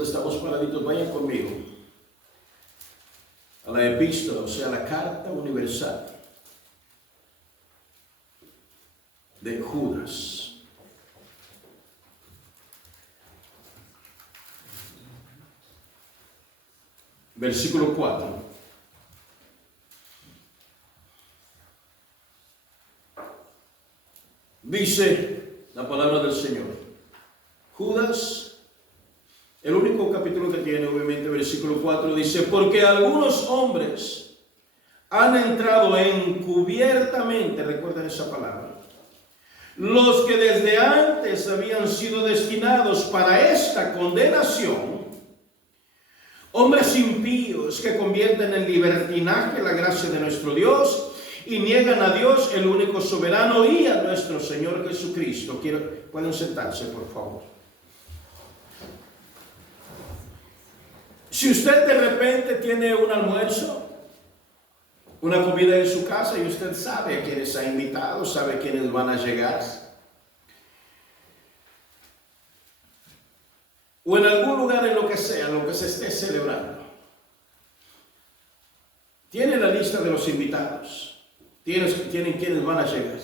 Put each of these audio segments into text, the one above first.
donde estamos paraditos, vayan conmigo a la epístola, o sea, la carta universal de Judas. Versículo 4. Dice la palabra del Señor. Judas, el único capítulo que tiene, obviamente, versículo 4, dice: porque algunos hombres han entrado encubiertamente, recuerden esa palabra, los que desde antes habían sido destinados para esta condenación, hombres impíos que convierten en libertinaje la gracia de nuestro Dios y niegan a Dios, el único soberano, y a nuestro Señor Jesucristo. Pueden sentarse, por favor. Si usted de repente tiene un almuerzo, una comida en su casa, y usted sabe a quiénes ha invitado, sabe quiénes van a llegar, o en algún lugar, en lo que sea, lo que se esté celebrando, tiene la lista de los invitados, tienen quienes van a llegar.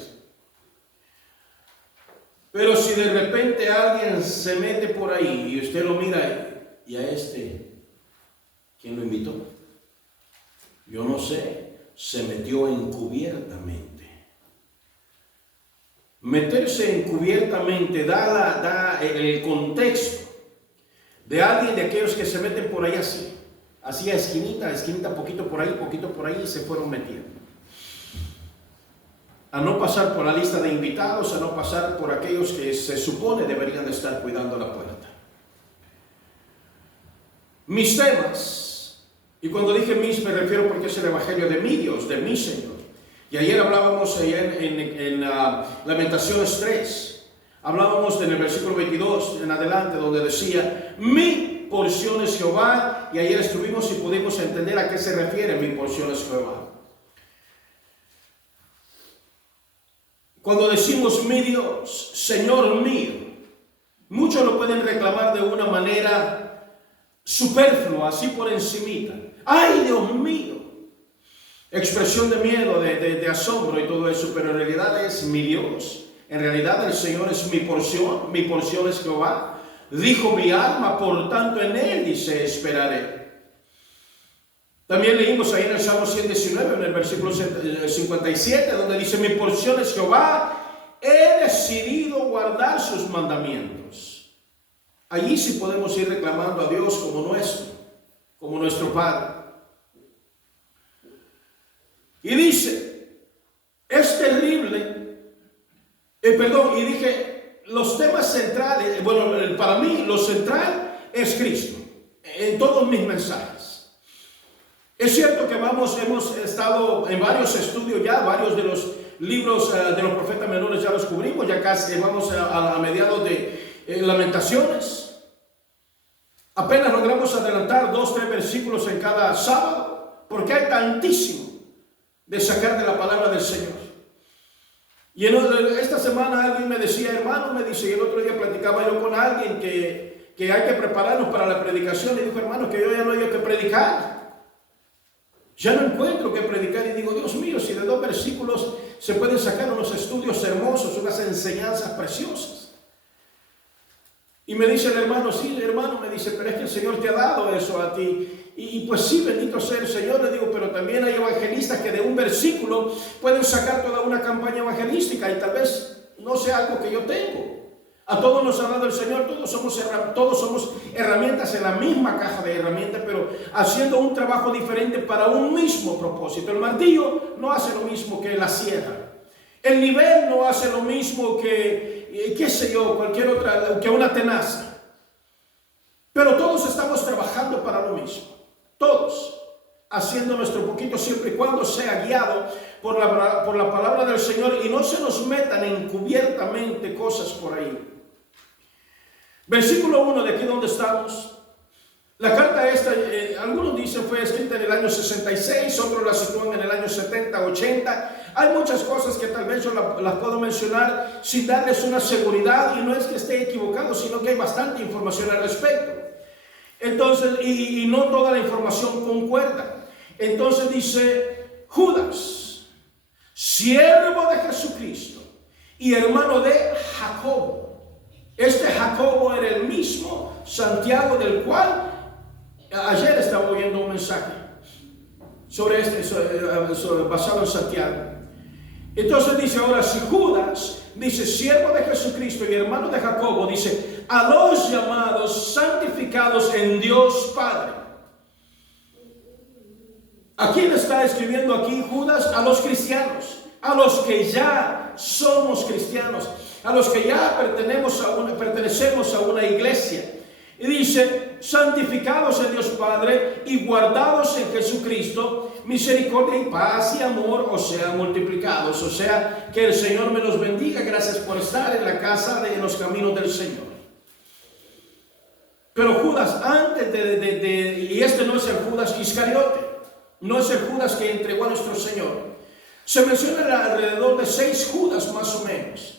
Pero si de repente alguien se mete por ahí y usted lo mira, y a ¿quién lo invitó? Yo no sé, se metió encubiertamente. Meterse encubiertamente da el contexto de alguien de aquellos que se meten por ahí así a esquinita, poquito por ahí, y se fueron metiendo. A no pasar por la lista de invitados, a no pasar por aquellos que se supone deberían de estar cuidando la puerta. Mis temas, y cuando dije mis me refiero porque es el evangelio de mi Dios, de mi Señor. Y ayer hablábamos en Lamentaciones 3, hablábamos en el versículo 22 en adelante, donde decía: mi porción es Jehová, y ayer estuvimos y pudimos entender a qué se refiere mi porción es Jehová. Cuando decimos mi Dios, Señor mío, muchos lo pueden reclamar de una manera superflua, así por encimita. ¡Ay, Dios mío! Expresión de miedo, de asombro y todo eso, pero en realidad es mi Dios. En realidad el Señor es mi porción es Jehová. Dijo mi alma, por tanto en Él dice esperaré. También leímos ahí en el Salmo 119, en el versículo 57, donde dice: mi porción es Jehová, he decidido guardar sus mandamientos. Allí sí podemos ir reclamando a Dios como nuestro Padre. Y dice, es terrible, y dije, los temas centrales, para mí lo central es Cristo, en todos mis mensajes. Es cierto que hemos estado en varios estudios ya, varios de los libros de los profetas menores ya los cubrimos, ya casi vamos a mediados de Lamentaciones. Apenas logramos adelantar 2-3 versículos en cada sábado, porque hay tantísimo de sacar de la palabra del Señor. Y esta semana alguien me decía, hermano, y el otro día platicaba yo con alguien que hay que prepararnos para la predicación, y dijo, hermano, que yo ya no hay que predicar. Ya no encuentro que predicar, y digo, Dios mío, si de 2 versículos se pueden sacar unos estudios hermosos, unas enseñanzas preciosas. Y me dice el hermano, sí, hermano, me dice, pero es que el Señor te ha dado eso a ti. Y pues sí, bendito sea el Señor, le digo, pero también hay evangelistas que de un versículo pueden sacar toda una campaña evangelística, y tal vez no sea algo que yo tengo. A todos nos ha dado el Señor, todos somos herramientas en la misma caja de herramientas, pero haciendo un trabajo diferente para un mismo propósito. El martillo no hace lo mismo que la sierra. El nivel no hace lo mismo que, cualquier otra, que una tenaza. Pero todos estamos trabajando para lo mismo. Todos haciendo nuestro poquito, siempre y cuando sea guiado por la palabra del Señor y no se nos metan encubiertamente cosas por ahí. Versículo 1 de aquí donde estamos. La carta esta, algunos dicen fue escrita en el año 66, otros la sitúan en el año 70, 80. Hay muchas cosas que tal vez yo las puedo mencionar sin darles una seguridad, y no es que esté equivocado, sino que hay bastante información al respecto. Entonces, y no toda la información concuerda. Entonces dice Judas, siervo de Jesucristo y hermano de Jacobo. Este Jacobo era el mismo Santiago del cual ayer estaba oyendo un mensaje sobre basado en Santiago. Entonces dice ahora, si Judas dice siervo de Jesucristo y hermano de Jacobo, dice a los llamados santificados en Dios Padre. ¿A quién está escribiendo aquí Judas? A los cristianos, a los que ya somos cristianos, a los que ya pertenecemos a una iglesia. Y dice, santificados en Dios Padre y guardados en Jesucristo, misericordia y paz y amor os sean multiplicados. O sea, que el Señor me los bendiga. Gracias por estar en la casa de los caminos del Señor. Pero Judas, antes y este no es el Judas Iscariote, no es el Judas que entregó a nuestro Señor. Se menciona alrededor de 6 Judas más o menos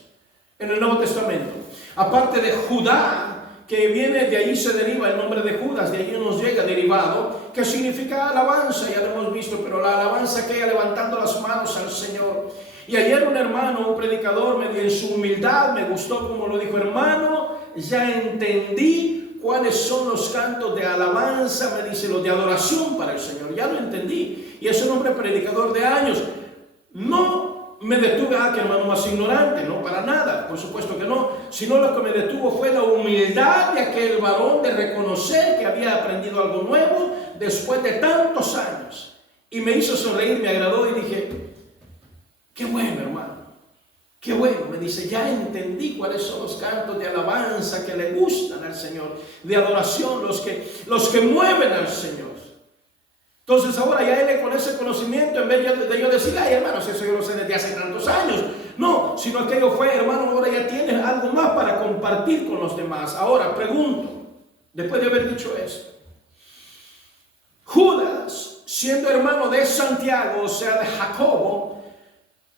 en el Nuevo Testamento. Aparte de Judá, que viene de ahí, se deriva el nombre de Judas, de ahí nos llega derivado, que significa alabanza, ya lo hemos visto, pero la alabanza que ella levantando las manos al Señor. Y ayer un hermano, un predicador, en su humildad, me gustó como lo dijo: hermano, ya entendí cuáles son los cantos de alabanza, me dice, los de adoración para el Señor, ya lo entendí. Y es un hombre predicador de años. No me detuve, que hermano más ignorante, no, para nada, por supuesto que no, sino lo que me detuvo fue la humildad de aquel varón de reconocer que había aprendido algo nuevo después de tantos años, y me hizo sonreír, me agradó, y dije, qué bueno, hermano, qué bueno. Me dice, ya entendí cuáles son los cantos de alabanza que le gustan al Señor, de adoración, los que mueven al Señor. Entonces ahora ya él con ese conocimiento, en vez de yo decir, ay hermanos, eso yo lo sé desde hace tantos años, no, sino aquello fue, hermano, ahora ya tienes algo más para compartir con los demás. Ahora pregunto, después de haber dicho esto, Judas, siendo hermano de Santiago, o sea de Jacobo,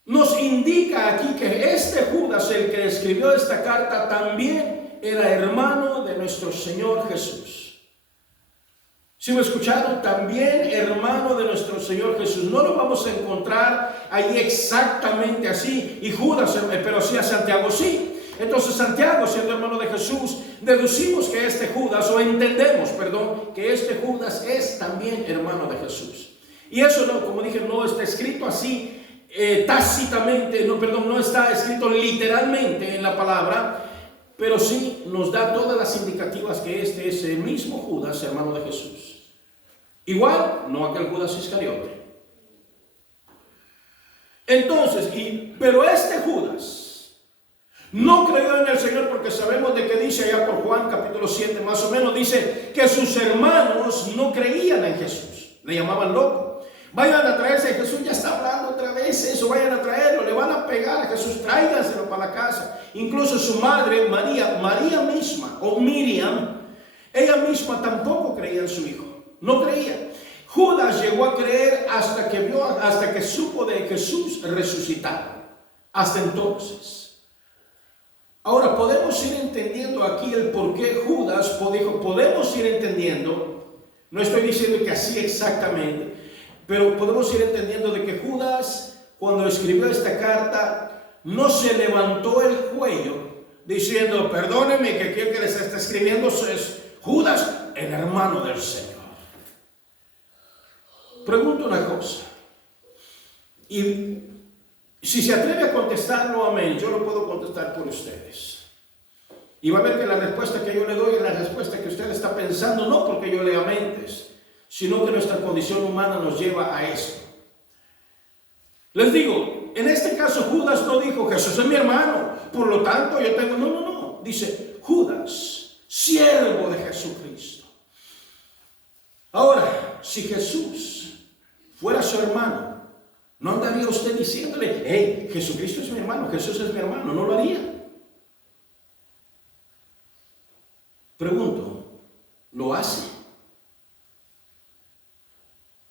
nos indica aquí que este Judas, el que escribió esta carta, también era hermano de nuestro Señor Jesús. Si me escucharon, también hermano de nuestro Señor Jesús. No lo vamos a encontrar ahí exactamente así, y Judas, pero sí a Santiago sí. Entonces Santiago, siendo hermano de Jesús, deducimos que este Judas, o entendemos, perdón, que este Judas es también hermano de Jesús. Y eso no, como dije, no está escrito así tácitamente, no está escrito literalmente en la palabra, pero sí nos da todas las indicativas que este es el mismo Judas, hermano de Jesús. Igual, no aquel Judas Iscariote. Entonces, pero este Judas no creyó en el Señor, porque sabemos de que dice allá por Juan capítulo 7 más o menos, dice que sus hermanos no creían en Jesús, le llamaban loco. Vayan a traerse, Jesús ya está hablando otra vez eso, vayan a traerlo, le van a pegar a Jesús, tráiganselo para la casa. Incluso su madre, María misma, o Miriam, ella misma tampoco creía en su hijo, no creía. Judas llegó a creer hasta que supo de Jesús resucitado, hasta entonces. Ahora podemos ir entendiendo aquí el por qué Judas, podemos ir entendiendo, no estoy diciendo que así exactamente, pero podemos ir entendiendo de que Judas, cuando escribió esta carta, no se levantó el cuello diciendo, perdóneme que aquel que les está escribiendo es Judas, el hermano del Señor. Pregunto una cosa, y si se atreve a contestarlo, amén, yo lo puedo contestar por ustedes. Y va a ver que la respuesta que yo le doy es la respuesta que usted está pensando, no porque yo lea mentes, sino que nuestra condición humana nos lleva a esto. Les digo, en este caso Judas no dijo, Jesús es mi hermano, por lo tanto yo tengo, no, dice Judas, siervo de Jesucristo. Ahora, si Jesús fuera su hermano, no andaría usted diciéndole, hey, Jesucristo es mi hermano, Jesús es mi hermano, no lo haría. Pregunto, ¿lo hace?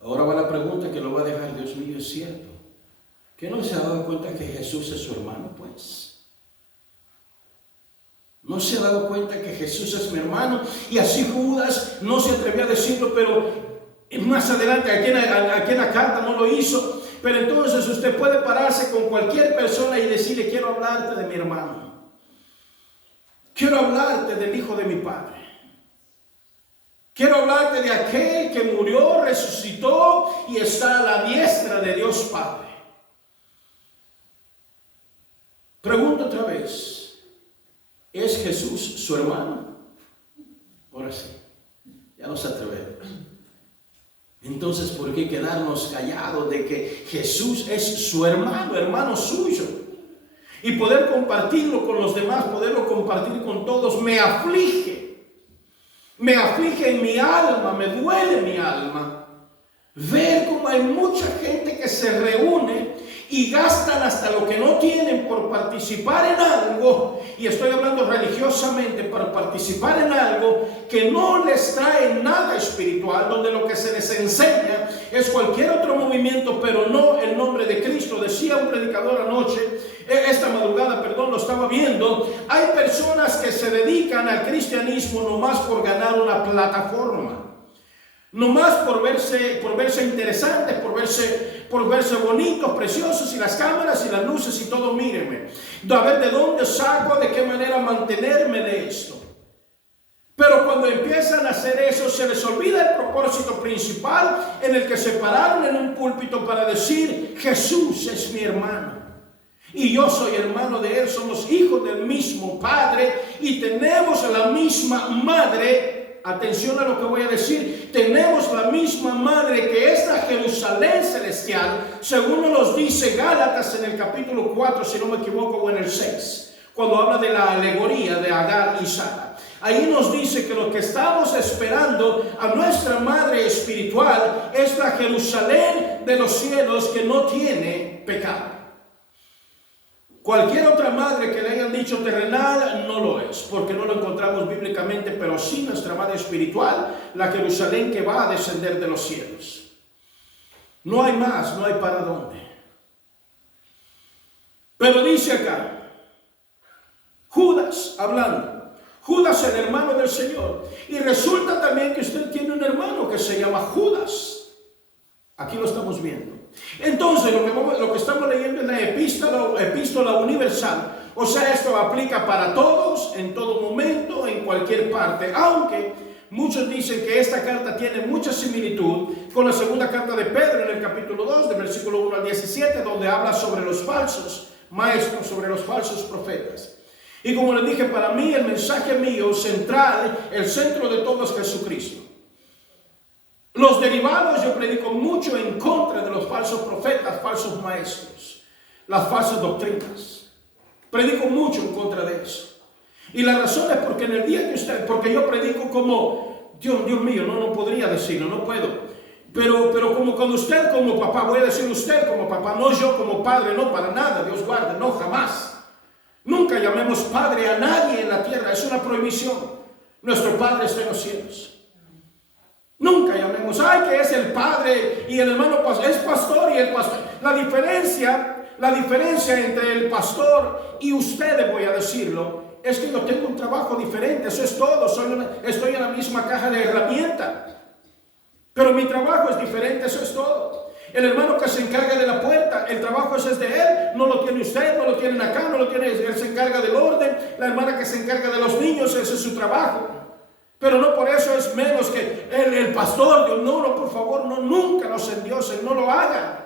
Ahora va la pregunta que lo va a dejar, Dios mío, es cierto. ¿Que no se ha dado cuenta que Jesús es su hermano? Pues No se ha dado cuenta que Jesús es mi hermano. Y así Judas no se atrevió a decirlo, pero más adelante aquí en la carta no lo hizo. Pero entonces usted puede pararse con cualquier persona y decirle: quiero hablarte de mi hermano. Quiero hablarte del hijo de mi padre. Quiero hablarte de aquel que murió, resucitó y está a la diestra de Dios Padre. Pregunto otra vez: ¿es Jesús su hermano? Ahora sí, ya no se atrevemos. Entonces, ¿por qué quedarnos callados de que Jesús es su hermano, hermano suyo? Y poder compartirlo con los demás, poderlo compartir con todos, me aflige. Me aflige en mi alma, me duele mi alma. Ver cómo hay mucha gente que se reúne y gastan hasta lo que no tienen por participar en algo, y estoy hablando religiosamente, para participar en algo que no les trae nada espiritual, donde lo que se les enseña es cualquier otro movimiento, pero no el nombre de Cristo. Decía un predicador anoche, esta madrugada, perdón, lo estaba viendo. Hay personas que se dedican al cristianismo nomás por ganar una plataforma. Nomás por verse interesantes, por verse bonitos, preciosos, y las cámaras y las luces y todo. Mírenme, a ver de dónde saco, de qué manera mantenerme de esto. Pero cuando empiezan a hacer eso, se les olvida el propósito principal en el que se pararon en un púlpito para decir: Jesús es mi hermano y yo soy hermano de él, somos hijos del mismo Padre y tenemos la misma madre. Atención a lo que voy a decir: tenemos la misma madre, que es la Jerusalén celestial, según nos dice Gálatas en el capítulo 4, si no me equivoco, o en el 6, cuando habla de la alegoría de Agar y Sara. Ahí nos dice que lo que estamos esperando a nuestra madre espiritual es la Jerusalén de los cielos, que no tiene pecado. Cualquier otra madre que le hayan dicho terrenal no lo es, porque no lo encontramos bíblicamente, pero sí nuestra madre espiritual, la Jerusalén que va a descender de los cielos. No hay más, no hay para dónde. Pero dice acá, Judas hablando, Judas el hermano del Señor, y resulta también que usted tiene un hermano que se llama Judas. Aquí lo estamos viendo. Entonces lo que estamos leyendo es la epístola universal. O sea, esto aplica para todos, en todo momento, en cualquier parte. Aunque muchos dicen que esta carta tiene mucha similitud con la segunda carta de Pedro en el capítulo 2, del versículo 1 al 17, donde habla sobre los falsos maestros, sobre los falsos profetas. Y como les dije, para mí el mensaje mío central, el centro de todo es Jesucristo. Los derivados, yo predico mucho en contra de los falsos profetas, falsos maestros, las falsas doctrinas. Predico mucho en contra de eso. Y la razón es porque en el día que porque yo predico como, Dios mío, no podría decirlo, no puedo. Pero como cuando usted como papá, voy a decir usted como papá, no yo como padre, no, para nada, Dios guarde, no, jamás. Nunca llamemos padre a nadie en la tierra, es una prohibición. Nuestro Padre está en los cielos. Nunca llamemos, ay, que es el padre y el hermano es pastor y el pastor. La diferencia entre el pastor y ustedes, voy a decirlo, es que yo tengo un trabajo diferente, eso es todo. Estoy en la misma caja de herramientas, pero mi trabajo es diferente, eso es todo. El hermano que se encarga de la puerta, el trabajo ese es de él, no lo tiene usted, no lo tienen acá, no lo tiene, él se encarga del orden. La hermana que se encarga de los niños, ese es su trabajo. Pero no por eso es menos que el pastor. Dios, no, por favor, no, nunca nos endiosen, no lo hagan.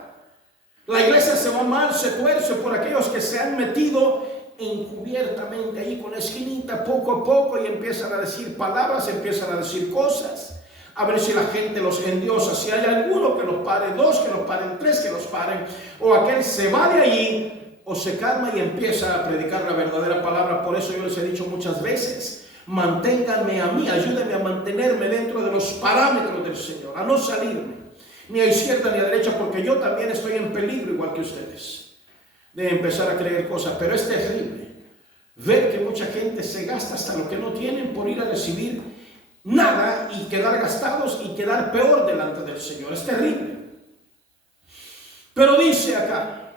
La iglesia se va mal, se tuerce por aquellos que se han metido encubiertamente ahí con la esquinita poco a poco y empiezan a decir palabras, empiezan a decir cosas. A ver si la gente los endiosa. Si hay alguno que los pare, dos que los paren, tres que los paren, o aquel se va de allí o se calma y empieza a predicar la verdadera palabra. Por eso yo les he dicho muchas veces, manténganme a mí, ayúdenme a mantenerme dentro de los parámetros del Señor, a no salirme ni a izquierda ni a derecha, porque yo también estoy en peligro igual que ustedes de empezar a creer cosas. Pero es terrible ver que mucha gente se gasta hasta lo que no tienen por ir a recibir nada y quedar gastados y quedar peor delante del Señor. Es terrible. Pero dice acá,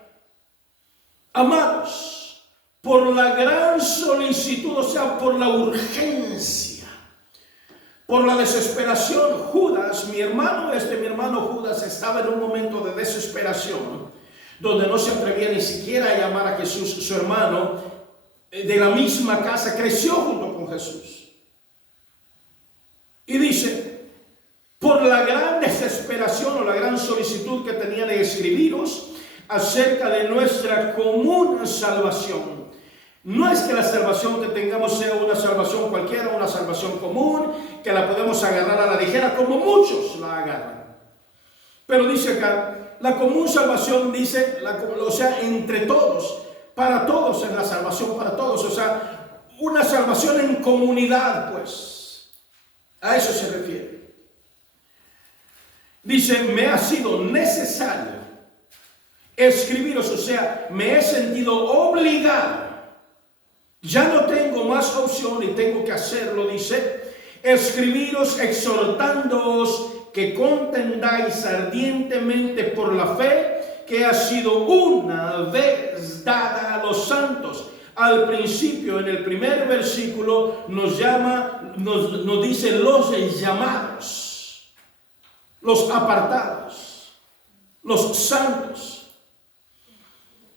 amados, por la gran solicitud, o sea, por la urgencia, por la desesperación. Judas, mi hermano Judas, estaba en un momento de desesperación, donde no se atrevía ni siquiera a llamar a Jesús su hermano, de la misma casa, creció junto con Jesús. Y dice, por la gran desesperación o la gran solicitud que tenía de escribiros acerca de nuestra común salvación. No es que la salvación que tengamos sea una salvación cualquiera, una salvación común, que la podemos agarrar a la ligera, como muchos la agarran. Pero dice acá, la común salvación, dice, o sea, entre todos, para todos es la salvación, para todos, o sea, una salvación en comunidad, pues, a eso se refiere. Dice, me ha sido necesario escribiros, o sea, me he sentido obligado. Ya no tengo más opción y tengo que hacerlo, dice, escribiros exhortándoos que contendáis ardientemente por la fe que ha sido una vez dada a los santos. Al principio, en el primer versículo, nos dice los llamados, los apartados, los santos.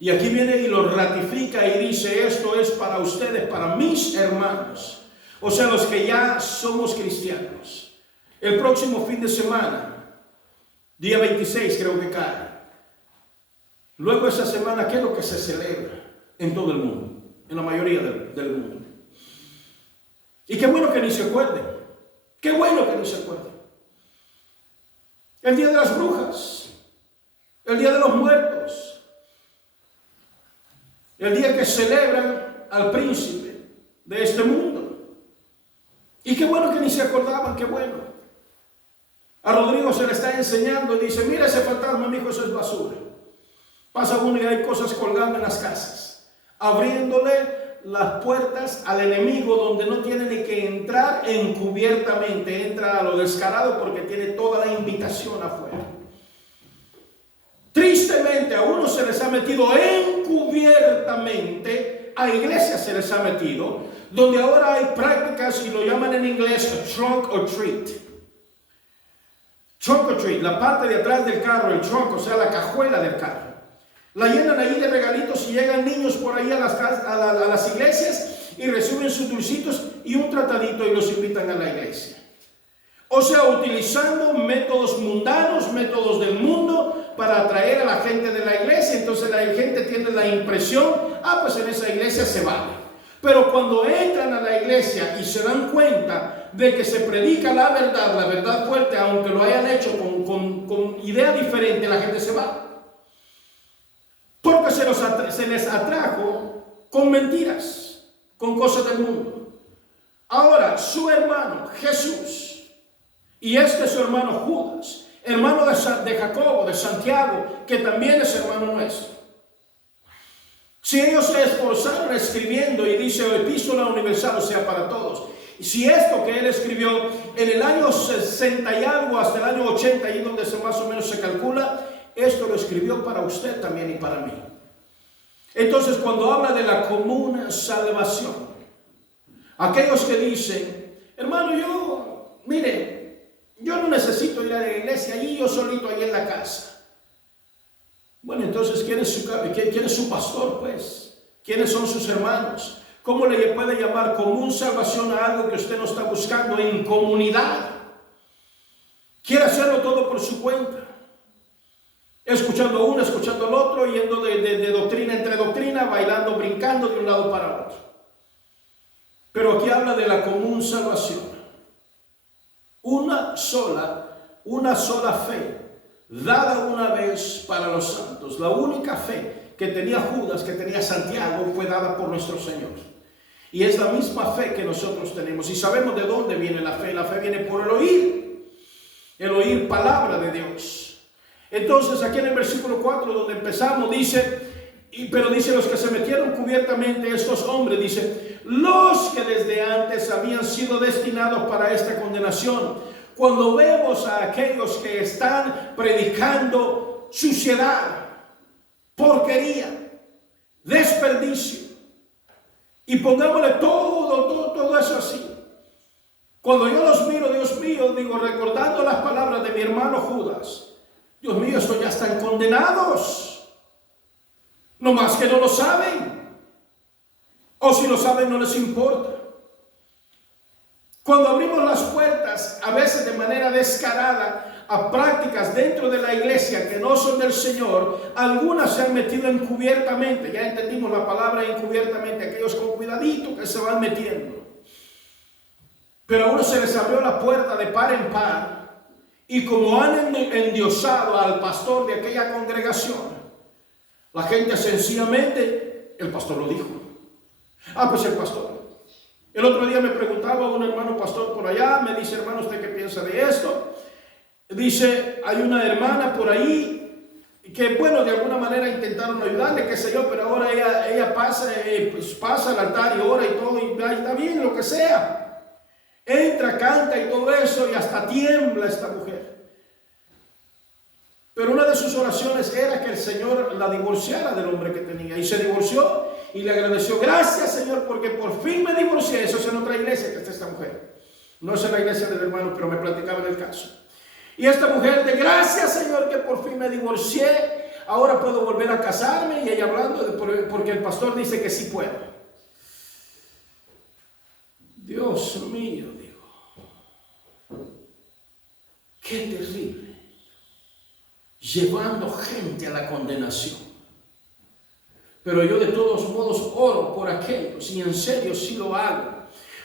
Y aquí viene y lo ratifica y dice, esto es para ustedes, para mis hermanos, o sea, los que ya somos cristianos. El próximo fin de semana, día 26 creo que cae. Luego esa semana, ¿qué es lo que se celebra en todo el mundo? En la mayoría del mundo. Y qué bueno que ni se acuerden. Qué bueno que ni se acuerden. El día de las brujas, el día de los muertos, el día que celebran al príncipe de este mundo. Y qué bueno que ni se acordaban, qué bueno. A Rodrigo se le está enseñando y dice, mira ese fantasma, mijo, eso es basura. Pasa uno y hay cosas colgando en las casas, abriéndole las puertas al enemigo, donde no tiene ni que entrar encubiertamente, entra a lo descarado porque tiene toda la invitación afuera. Tristemente a uno se les ha metido encubiertamente, a iglesias se les ha metido, donde ahora hay prácticas y lo llaman en inglés trunk or treat. Trunk or treat, la parte de atrás del carro, el trunk, o sea, la cajuela del carro. La llenan ahí de regalitos y llegan niños por ahí a las iglesias y reciben sus dulcitos y un tratadito y los invitan a la iglesia. O sea, utilizando métodos mundanos, métodos del mundo para atraer a la gente de la iglesia. Entonces la gente tiene la impresión, pues en esa iglesia se vale. Pero cuando entran a la iglesia y se dan cuenta de que se predica la verdad fuerte, aunque lo hayan hecho con idea diferente, la gente se va. Porque se les atrajo con mentiras, con cosas del mundo. Ahora, su hermano Jesús, y su hermano Judas, hermano de Jacobo, de Santiago, que también es hermano nuestro. Si ellos se esforzaron escribiendo, y dice Epístola Universal, o sea, para todos. Y si esto que él escribió en el año 60 y algo, hasta el año 80, ahí donde más o menos se calcula, esto lo escribió para usted también y para mí. Entonces, cuando habla de la común salvación, aquellos que dicen, hermano, yo no necesito ir a la iglesia, allí yo solito, allí en la casa. Bueno, entonces, ¿quién es su pastor, pues? ¿Quiénes son sus hermanos? ¿Cómo le puede llamar común salvación a algo que usted no está buscando en comunidad? Quiere hacerlo todo por su cuenta. Escuchando uno, escuchando al otro, yendo de doctrina entre doctrina, bailando, brincando de un lado para otro. Pero aquí habla de la común salvación. Una sola fe, dada una vez para los santos. La única fe que tenía Judas, que tenía Santiago, fue dada por nuestro Señor. Y es la misma fe que nosotros tenemos. Y sabemos de dónde viene la fe. La fe viene por el oír palabra de Dios. Entonces aquí en el versículo 4 donde empezamos pero dice los que se metieron cubiertamente estos hombres, dice, los que desde antes habían sido destinados para esta condenación. Cuando vemos a aquellos que están predicando suciedad, porquería, desperdicio, Y pongámosle todo eso así. Cuando yo los miro, Dios mío, digo, recordando las palabras de mi hermano Judas, Dios mío, estos ya están condenados. No más que no lo saben. O si lo saben, no les importa. Cuando abrimos las puertas, a veces de manera descarada, a prácticas dentro de la iglesia que no son del Señor, algunas se han metido encubiertamente. Ya entendimos la palabra encubiertamente, aquellos con cuidadito que se van metiendo. Pero a uno se les abrió la puerta de par en par, y como han endiosado al pastor de aquella congregación, la gente sencillamente, el pastor lo dijo. Pues el pastor. El otro día me preguntaba un hermano pastor por allá, me dice, hermano, ¿usted qué piensa de esto? Dice, hay una hermana por ahí que, bueno, de alguna manera intentaron ayudarle, qué sé yo, pero ahora ella pasa, pasa al altar y ora y todo, y está bien, lo que sea. Entra, canta y todo eso, y hasta tiembla esta mujer. Pero una de sus oraciones era que el Señor la divorciara del hombre que tenía. Y se divorció y le agradeció. Gracias, Señor, porque por fin me divorcié. Eso es en otra iglesia que está esta mujer. No es en la iglesia del hermano, pero me platicaba del caso. Y esta mujer de gracias, Señor, que por fin me divorcié. Ahora puedo volver a casarme. Y ella hablando, porque el pastor dice que sí puedo. Dios mío, digo. Qué terrible. Llevando gente a la condenación. Pero yo de todos modos oro por aquellos, y en serio sí lo hago,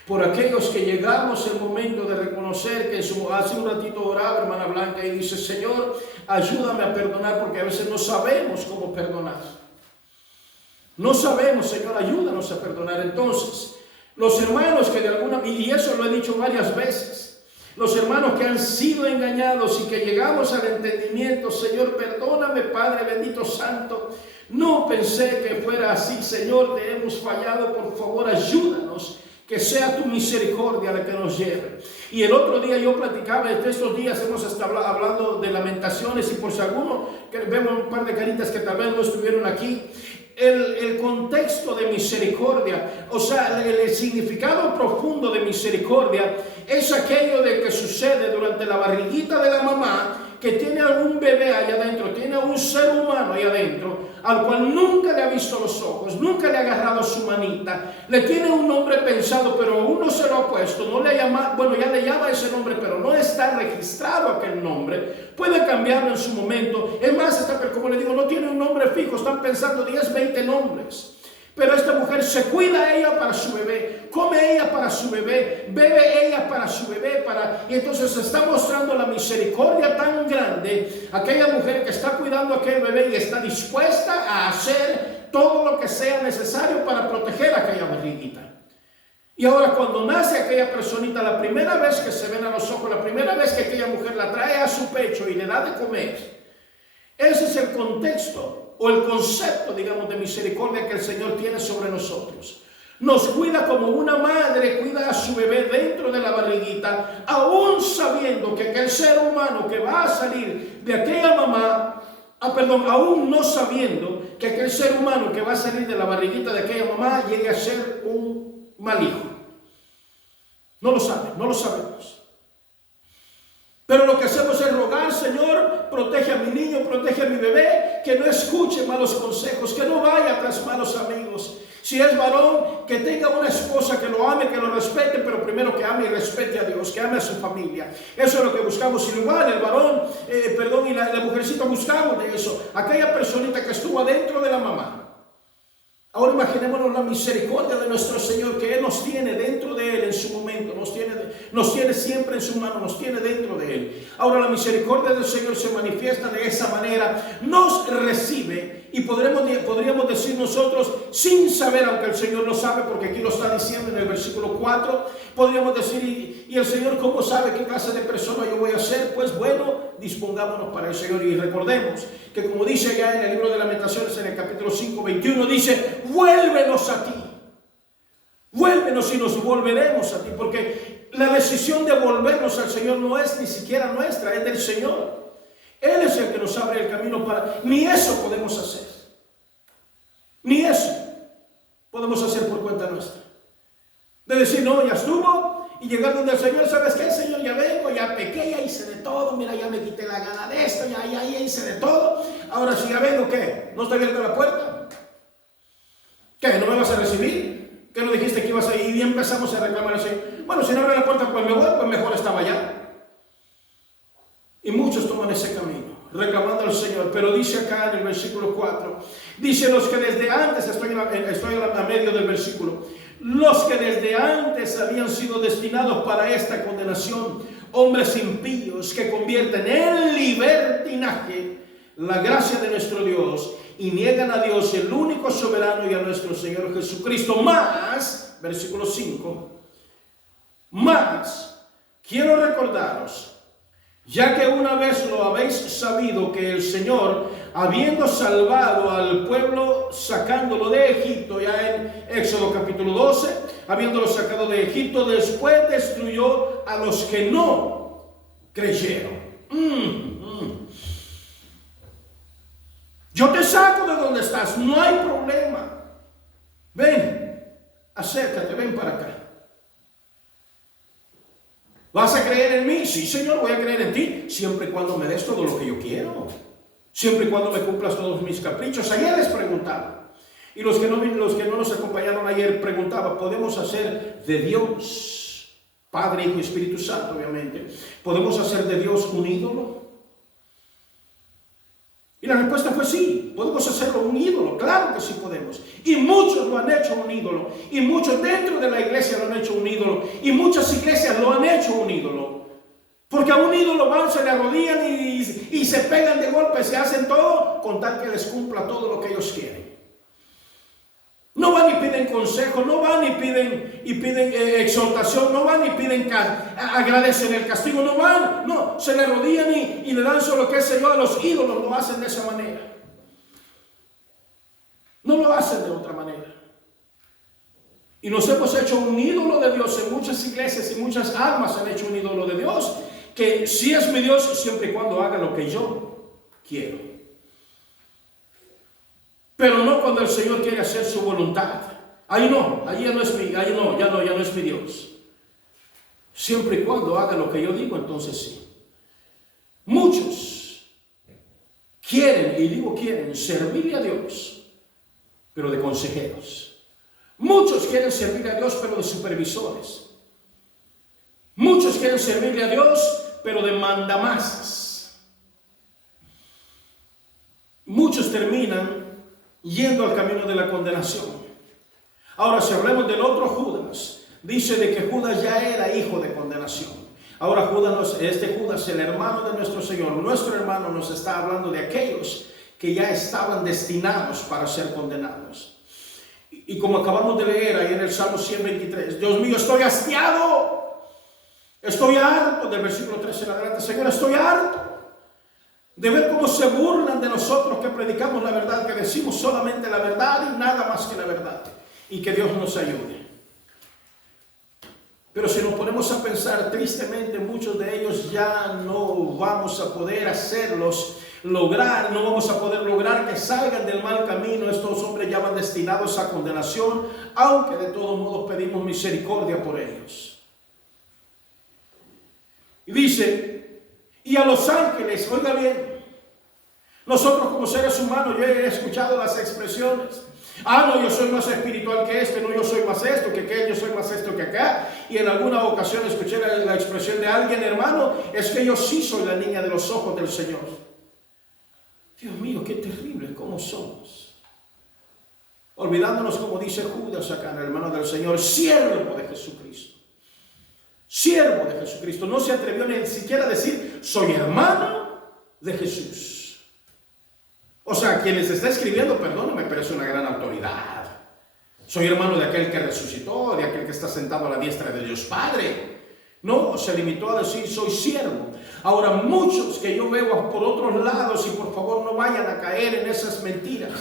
por aquellos que llegamos el momento de reconocer que hace un ratito oraba hermana Blanca y dice, Señor, ayúdame a perdonar, porque a veces no sabemos cómo perdonar. No sabemos, Señor, ayúdanos a perdonar. Entonces, los hermanos que de alguna, y eso lo he dicho varias veces, los hermanos que han sido engañados y que llegamos al entendimiento, Señor, perdóname, Padre bendito santo, no pensé que fuera así, Señor, te hemos fallado, por favor, ayúdanos, que sea tu misericordia la que nos lleve. Y el otro día yo platicaba, de estos días hemos estado hablando de Lamentaciones, y por si alguno, que vemos un par de caritas que tal vez no estuvieron aquí, el contexto de misericordia, o sea, el significado profundo de misericordia es aquello de que sucede durante la barriguita de la mamá, que tiene algún bebé allá adentro, tiene a un ser humano allá adentro, al cual nunca le ha visto los ojos, nunca le ha agarrado su manita, le tiene un nombre pensado, pero aún no se lo ha puesto, no le llama, bueno, ya le llama ese nombre, pero no está registrado aquel nombre, puede cambiarlo en su momento. Es más, como le digo, no tiene un nombre fijo, están pensando 10, 20 nombres. Pero esta mujer se cuida ella para su bebé, come ella para su bebé, bebe ella para su bebé, y entonces está mostrando la misericordia tan grande, aquella mujer que está cuidando a aquel bebé y está dispuesta a hacer todo lo que sea necesario para proteger a aquella barriguita. Y ahora cuando nace aquella personita, la primera vez que se ven a los ojos, la primera vez que aquella mujer la trae a su pecho y le da de comer, ese es el contexto o el concepto, digamos, de misericordia que el Señor tiene sobre nosotros. Nos cuida como una madre cuida a su bebé dentro de la barriguita, aún sabiendo que aquel ser humano que va a salir de aquella mamá, aún no sabiendo que aquel ser humano que va a salir de la barriguita de aquella mamá llegue a ser un mal hijo. No lo sabe, no lo sabemos. Pero lo que hacemos es rogar, Señor, protege a mi niño, protege a mi bebé, que no escuche malos consejos, que no vaya tras malos amigos. Si es varón, que tenga una esposa que lo ame, que lo respete, pero primero que ame y respete a Dios, que ame a su familia. Eso es lo que buscamos. Y igual el varón, y la mujercita buscamos de eso. Aquella personita que estuvo adentro de la mamá. Ahora imaginémonos la misericordia de nuestro Señor, que Él nos tiene dentro de Él en su momento, nos tiene siempre en su mano, nos tiene dentro de Él. Ahora la misericordia del Señor se manifiesta de esa manera, nos recibe, y podríamos decir nosotros, sin saber, aunque el Señor lo sabe, porque aquí lo está diciendo en el versículo 4, podríamos decir, y el Señor ¿cómo sabe qué clase de persona yo voy a ser? Pues bueno, dispongámonos para el Señor, y recordemos que como dice ya en el libro de Lamentaciones, en el capítulo 5, 21, dice, vuélvenos a ti, vuélvenos y nos volveremos a ti, porque la decisión de volvernos al Señor no es ni siquiera nuestra, es del Señor. Él es el que nos abre el camino ni eso podemos hacer, ni eso. podemos hacer por cuenta nuestra. De decir, no, ya estuvo, y llegar donde el Señor, ¿sabes qué, Señor? Ya vengo, ya pequé, ya hice de todo, mira, ya me quité la gana de esto, ya hice de todo. Ahora si ya vengo, ¿qué? ¿No está abierta la puerta? ¿Qué? ¿No me vas a recibir? ¿Qué no dijiste que ibas a ir? Y empezamos a reclamar así. Bueno, si no abre la puerta, pues me voy, pues mejor estaba allá. Y muchos toman ese camino, reclamando al Señor. Pero dice acá en el versículo 4, dice los que desde antes, estoy a medio del versículo, los que desde antes habían sido destinados para esta condenación, hombres impíos que convierten en libertinaje la gracia de nuestro Dios y niegan a Dios, el único soberano, y a nuestro Señor Jesucristo. Más, versículo 5, más, quiero recordaros, ya que una vez lo habéis sabido, que el Señor, habiendo salvado al pueblo, sacándolo de Egipto, ya en Éxodo capítulo 12, habiéndolo sacado de Egipto, después destruyó a los que no creyeron. Yo te saco de donde estás, no hay problema. Ven, acércate, ven para acá. ¿Vas a creer en mí? Sí, Señor, voy a creer en ti, siempre y cuando me des todo lo que yo quiero, siempre y cuando me cumplas todos mis caprichos. Ayer les preguntaba, y los que no nos acompañaron ayer preguntaban, ¿podemos hacer de Dios, Padre, Hijo y Espíritu Santo, obviamente, podemos hacer de Dios un ídolo? Y la respuesta fue sí, podemos hacerlo un ídolo, claro que sí podemos. Y muchos lo han hecho un ídolo, y muchos dentro de la iglesia lo han hecho un ídolo, y muchas iglesias lo han hecho un ídolo. Porque a un ídolo van, se le arrodillan y se pegan de golpe, se hacen todo con tal que les cumpla todo lo que ellos quieren. No van y piden consejo, no van y piden exhortación, no van y piden agradecen el castigo, no van, no, se le arrodillan y le dan solo que sé yo. A los ídolos lo hacen de esa manera, no lo hacen de otra manera. Y nos hemos hecho un ídolo de Dios en muchas iglesias, y muchas almas han hecho un ídolo de Dios, que sí es mi Dios siempre y cuando haga lo que yo quiero. Pero no cuando el Señor quiere hacer su voluntad. Ahí no, ahí ya no es mi Dios. Siempre y cuando haga lo que yo digo, entonces sí. Muchos quieren, y digo quieren, servirle a Dios, pero de consejeros. Muchos quieren servirle a Dios, pero de supervisores. Muchos quieren servirle a Dios, pero de mandamasas. Muchos terminan yendo al camino de la condenación. Ahora, si hablamos del otro Judas, dice de que Judas ya era hijo de condenación. Ahora Judas, el hermano de nuestro Señor, nuestro hermano, nos está hablando de aquellos que ya estaban destinados para ser condenados. Y como acabamos de leer ahí en el Salmo 123, Dios mío, estoy hastiado, estoy harto, del versículo 13 en adelante, Señor, estoy harto de ver cómo se burlan de nosotros que predicamos la verdad, que decimos solamente la verdad y nada más que la verdad, y que Dios nos ayude. Pero si nos ponemos a pensar, tristemente muchos de ellos ya no vamos a poder no vamos a poder lograr que salgan del mal camino. Estos hombres ya van destinados a condenación, aunque de todos modos pedimos misericordia por ellos. Y dice, y a los ángeles, oiga bien, nosotros como seres humanos, yo he escuchado las expresiones, no, yo soy más espiritual que este, no, yo soy más esto que aquel, yo soy más esto que acá. Y en alguna ocasión escuché la expresión de alguien, hermano, es que yo sí soy la niña de los ojos del Señor. Dios mío, qué terrible, ¿cómo somos? Olvidándonos, como dice Judas acá, el hermano del Señor, siervo de Jesucristo. Siervo de Jesucristo. No se atrevió ni siquiera a decir, soy hermano de Jesús. O sea, quien les está escribiendo, perdóname, pero es una gran autoridad. Soy hermano de aquel que resucitó, de aquel que está sentado a la diestra de Dios Padre. No, se limitó a decir, soy siervo. Ahora, muchos que yo veo por otros lados, y por favor no vayan a caer en esas mentiras.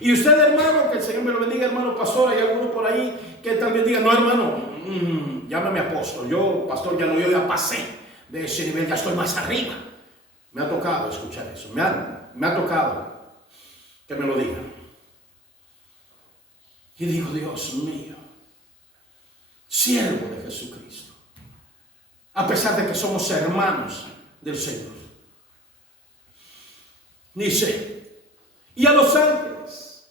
Y usted, hermano, que el Señor me lo bendiga, hermano pastor, hay alguno por ahí que tal vez diga, no, hermano, llámame apóstol, yo, pastor, yo ya pasé de ese nivel, ya estoy más arriba. Me ha tocado escuchar eso, me ha tocado que me lo digan. Y digo, Dios mío, siervo de Jesucristo, a pesar de que somos hermanos del Señor. Dice, y a los ángeles.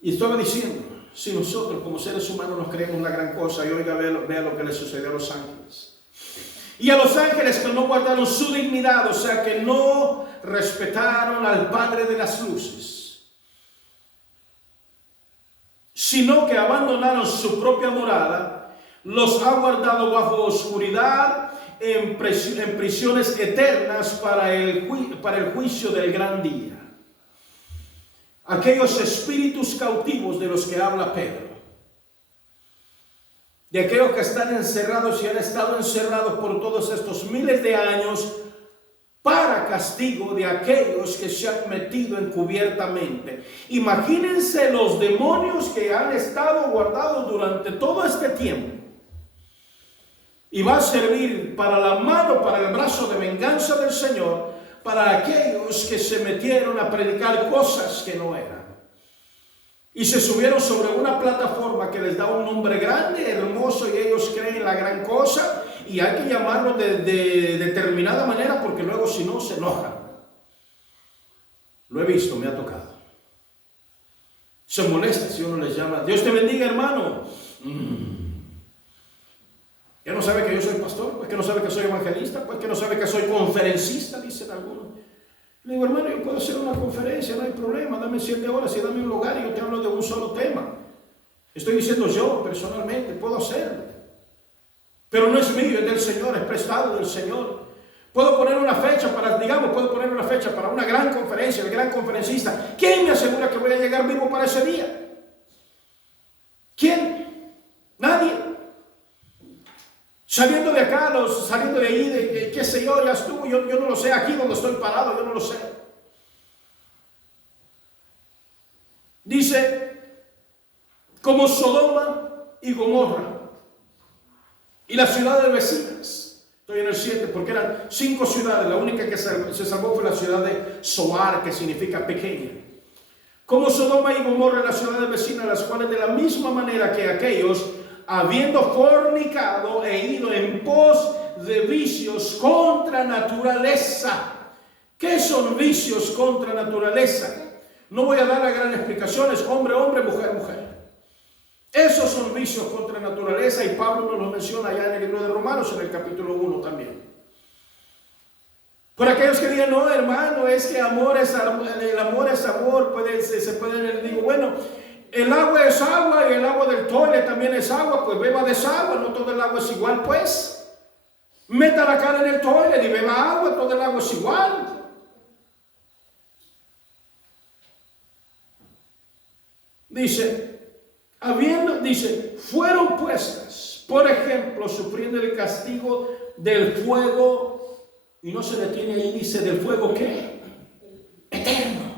Y estaba diciendo, si nosotros como seres humanos nos creemos una gran cosa, y oiga, vea lo que le sucedió a los ángeles. Y a los ángeles que no guardaron su dignidad, o sea, que no respetaron al Padre de las luces, sino que abandonaron su propia morada, los ha guardado bajo oscuridad en prisiones eternas para el juicio del gran día. Aquellos espíritus cautivos de los que habla Pedro, de aquellos que están encerrados y han estado encerrados por todos estos miles de años para castigo de aquellos que se han metido encubiertamente. Imagínense los demonios que han estado guardados durante todo este tiempo. Y va a servir para la mano, para el brazo de venganza del Señor, para aquellos que se metieron a predicar cosas que no eran. Y se subieron sobre una plataforma que les da un nombre grande, hermoso, y ellos creen la gran cosa, y hay que llamarlo de determinada manera, porque luego si no se enojan. Lo he visto, me ha tocado. Se molesta si uno les llama, Dios te bendiga, hermano. ¿Ya no sabe que yo soy pastor? ¿Pues que no sabe que soy evangelista? ¿Pues que no sabe que soy conferencista? Dicen algunos. Le digo, hermano, yo puedo hacer una conferencia, no hay problema, dame 7 horas y dame un lugar y yo te hablo de un solo tema. Estoy diciendo yo personalmente, puedo hacerlo. Pero no es mío, es del Señor, es prestado del Señor. Puedo poner una fecha puedo poner una fecha para una gran conferencia, el gran conferencista. ¿Quién me asegura que voy a llegar vivo para ese día? ¿Quién? Nadie. Saliendo de acá, saliendo de ahí, qué sé yo, ya estuvo, yo no lo sé, aquí donde estoy parado, yo no lo sé. Dice, como Sodoma y Gomorra, y las ciudades vecinas. Estoy en el 7, porque eran 5 ciudades, la única que se salvó fue la ciudad de Zoar, que significa pequeña. Como Sodoma y Gomorra, las ciudades vecinas, las cuales de la misma manera que aquellos, habiendo fornicado e ido en pos de vicios contra naturaleza. ¿Qué son vicios contra naturaleza? No voy a dar las grandes explicaciones, hombre, hombre, mujer, mujer. Esos son vicios contra naturaleza, y Pablo nos lo menciona allá en el libro de Romanos, en el capítulo 1 también. Por aquellos que digan, no, hermano, es que el amor es amor, se puede, digo, bueno, el agua es agua y el agua del toile también es agua, pues beba de esa agua, no todo el agua es igual, pues. Meta la cara en el toile y beba agua, todo el agua es igual. Dice, fueron puestas, por ejemplo, sufriendo el castigo del fuego, y no se detiene ahí, dice, ¿del fuego qué? Eterno.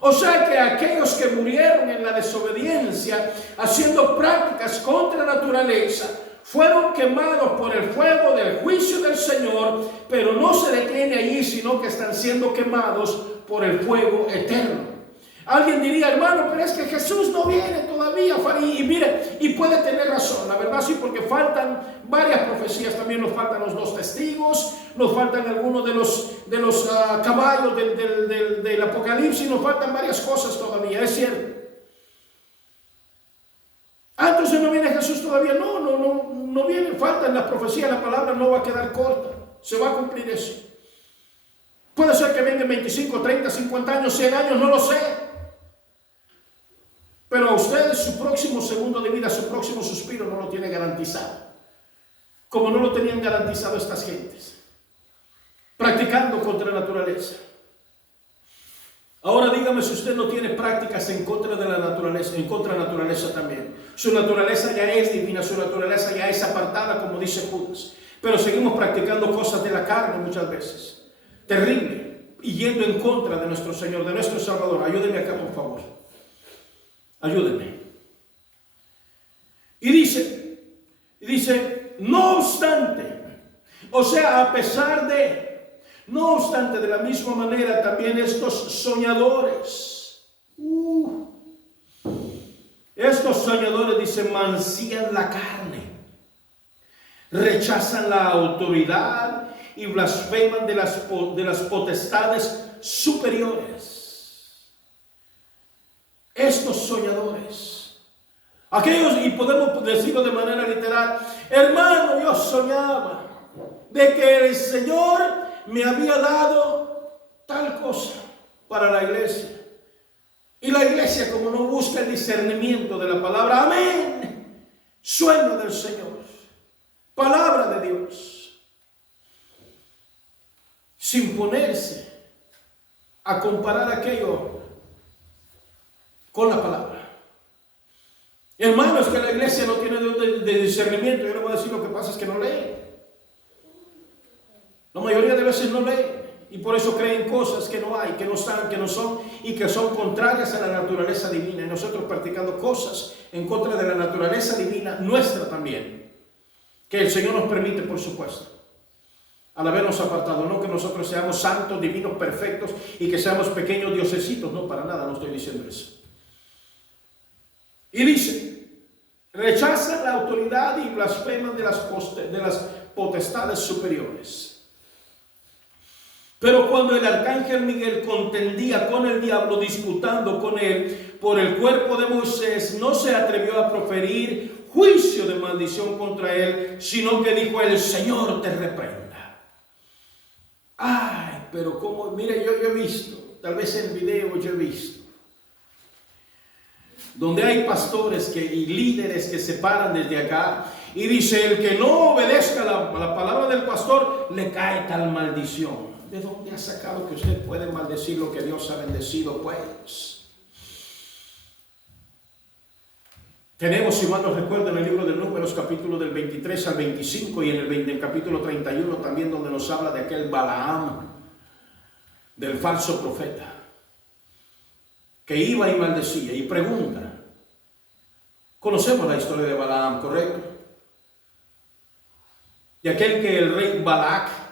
O sea que aquellos que murieron en la desobediencia, haciendo prácticas contra naturaleza, fueron quemados por el fuego del juicio del Señor, pero no se detiene allí, sino que están siendo quemados por el fuego eterno. Alguien diría, hermano, pero es que Jesús no viene todavía. Y mire, y puede tener razón, la verdad sí, porque faltan varias profecías, también nos faltan los 2 testigos, nos faltan algunos de los caballos del Apocalipsis, nos faltan varias cosas todavía, es cierto. Entonces no viene Jesús todavía, no viene, faltan las profecías, la palabra no va a quedar corta, se va a cumplir eso. Puede ser que venga 25, 30, 50 años, 100 años, no lo sé. Pero a ustedes su próximo segundo de vida, su próximo suspiro no lo tiene garantizado. Como no lo tenían garantizado estas gentes. Practicando contra la naturaleza. Ahora dígame si usted no tiene prácticas en contra de la naturaleza, en contra de la naturaleza también. Su naturaleza ya es divina, su naturaleza ya es apartada, como dice Judas. Pero seguimos practicando cosas de la carne muchas veces. Terrible. Y yendo en contra de nuestro Señor, de nuestro Salvador. Ayúdenme acá, por favor. Ayúdenme. Y dice, no obstante, o sea, a pesar de, no obstante, de la misma manera también estos soñadores, estos soñadores, dice, mancillan la carne, rechazan la autoridad y blasfeman de las potestades superiores. Estos soñadores, aquellos, y podemos decirlo de manera literal, hermano, yo soñaba de que el Señor me había dado tal cosa para la iglesia. Y la iglesia, como no busca el discernimiento de la palabra, amén, sueño del Señor, palabra de Dios, sin ponerse a comparar aquello con la palabra. Hermanos, que la iglesia no tiene de discernimiento. Yo le voy a decir, lo que pasa es que no leen. La mayoría de veces no leen. Y por eso creen cosas que no hay, que no están, que no son, y que son contrarias a la naturaleza divina. Y nosotros practicando cosas en contra de la naturaleza divina, nuestra también, que el Señor nos permite, por supuesto, al habernos apartado. No que nosotros seamos santos, divinos, perfectos, y que seamos pequeños diosesitos. No, para nada, no estoy diciendo eso. Y dice, rechazan la autoridad y blasfeman de las potestades superiores. Pero cuando el arcángel Miguel contendía con el diablo, disputando con él por el cuerpo de Moisés, no se atrevió a proferir juicio de maldición contra él, sino que dijo, el Señor te reprenda. Ay, pero como, mire, yo he visto, tal vez en video yo he visto, donde hay pastores y líderes que se paran desde acá y dice, el que no obedezca la palabra del pastor, le cae tal maldición. ¿De dónde ha sacado que usted puede maldecir lo que Dios ha bendecido? Pues tenemos, si mal no recuerdo, en el libro de Números, capítulo del 23 al 25, y en el capítulo 31 también, donde nos habla de aquel Balaam, del falso profeta, que iba y maldecía. Y pregunta, conocemos la historia de Balaam, ¿correcto? De aquel que el rey Balac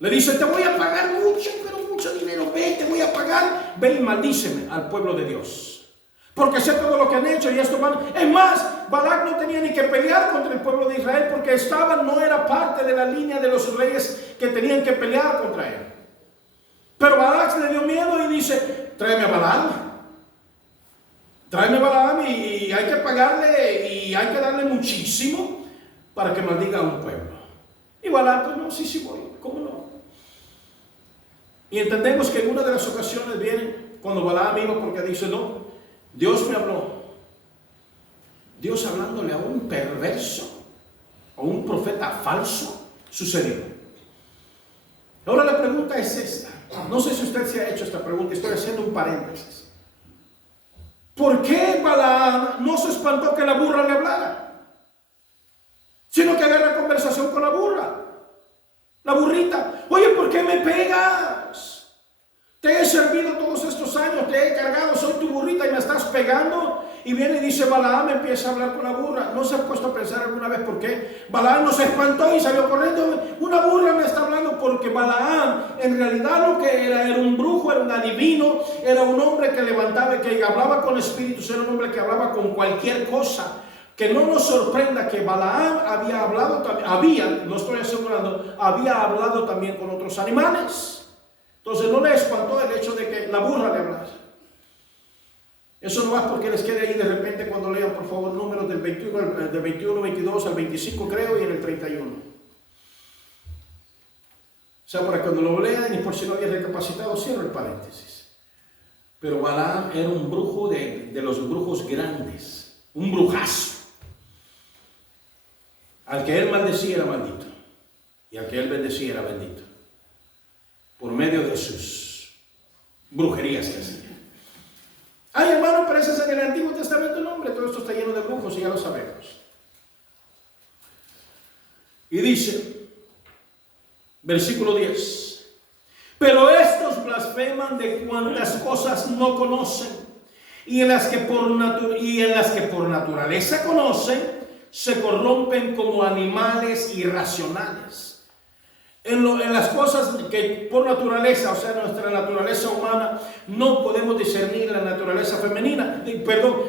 le dice, te voy a pagar mucho, pero mucho dinero, ve, te voy a pagar, ve y maldíceme al pueblo de Dios, porque sé todo lo que han hecho y esto van. Es más, Balac no tenía ni que pelear contra el pueblo de Israel, porque no era parte de la línea de los reyes que tenían que pelear contra él. Pero Balac le dio miedo y dice, tráeme a Balaam y hay que pagarle y hay que darle muchísimo para que maldiga a un pueblo. Y Balaam, pues no, sí voy, ¿cómo no? Y entendemos que en una de las ocasiones viene cuando Balaam iba, porque dice, no, Dios me habló. Dios hablándole a un perverso, a un profeta falso, sucedió. Ahora la pregunta es esta. No sé si usted se ha hecho esta pregunta, estoy haciendo un paréntesis. ¿Por qué Balaam no se espantó que la burra le hablara? Sino que agarra conversación con la burra. La burrita, oye, ¿por qué me pegas? Te he servido todos estos años, te he cargado, soy tu burrita y me estás pegando. Y viene y dice Balaam, empieza a hablar con la burra. ¿No se ha puesto a pensar alguna vez por qué? Balaam no se espantó y salió corriendo. Una burra me está hablando, porque Balaam en realidad lo que era un brujo, era un adivino, era un hombre que levantaba, que hablaba con espíritus, era un hombre que hablaba con cualquier cosa. Que no nos sorprenda que Balaam había hablado también, no estoy asegurando, había hablado también con otros animales. Entonces no le espantó el hecho de que la burra le hablara. Eso no es porque les quede ahí de repente cuando lean, por favor, números del 21, 22 al 25 creo, y en el 31. O sea, para cuando lo lean, y por si no había recapacitado, cierro el paréntesis. Pero Balaam era un brujo de los brujos grandes, un brujazo. Al que él maldecía era maldito, y al que él bendecía era bendito, por medio de sus brujerías que hacía. Ay, hermano, pero ese es en el Antiguo Testamento. No, hombre, todo esto está lleno de brujos y ya lo sabemos. Y dice, versículo 10, pero estos blasfeman de cuantas cosas no conocen, y en las que por naturaleza conocen, se corrompen como animales irracionales. En las cosas que por naturaleza, o sea, nuestra naturaleza humana, no podemos discernir la naturaleza femenina,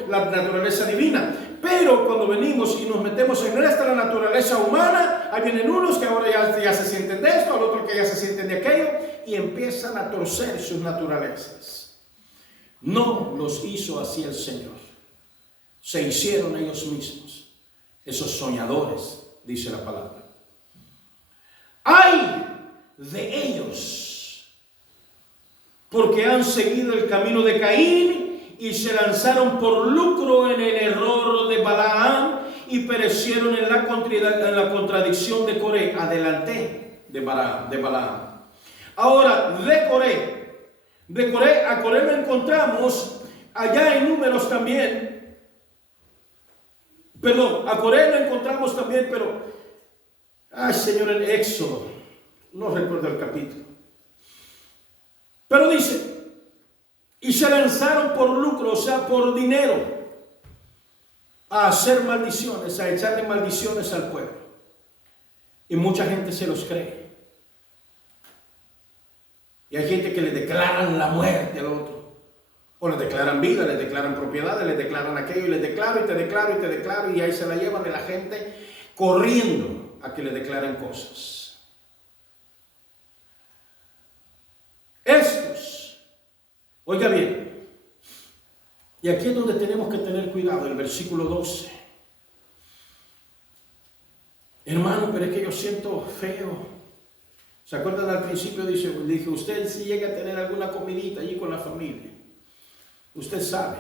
la naturaleza divina. Pero cuando venimos y nos metemos en nuestra naturaleza humana, ahí vienen unos que ahora ya se sienten de esto, al otro que ya se sienten de aquello, y empiezan a torcer sus naturalezas. No los hizo así el Señor. Se hicieron ellos mismos, esos soñadores, dice la palabra. ¡Ay de ellos! Porque han seguido el camino de Caín y se lanzaron por lucro en el error de Balaam y perecieron en la contradicción de Coré. Adelanté de Balaam. Ahora, a Coré lo encontramos allá en Números también. A Coré lo encontramos también, pero ay, Señor, en Éxodo, no recuerdo el capítulo. Pero dice, y se lanzaron por lucro, o sea, por dinero, a hacer maldiciones, a echarle maldiciones al pueblo. Y mucha gente se los cree. Y hay gente que le declaran la muerte al otro. O le declaran vida, le declaran propiedades, le declaran aquello, y le declaro, y te declaro, y te declaro, y ahí se la llevan de la gente corriendo a que le declaren cosas. Estos, oiga bien, y aquí es donde tenemos que tener cuidado, el versículo 12. Hermano, pero es que yo siento feo. ¿Se acuerdan al principio? Dije, usted si llega a tener alguna comidita allí con la familia, usted sabe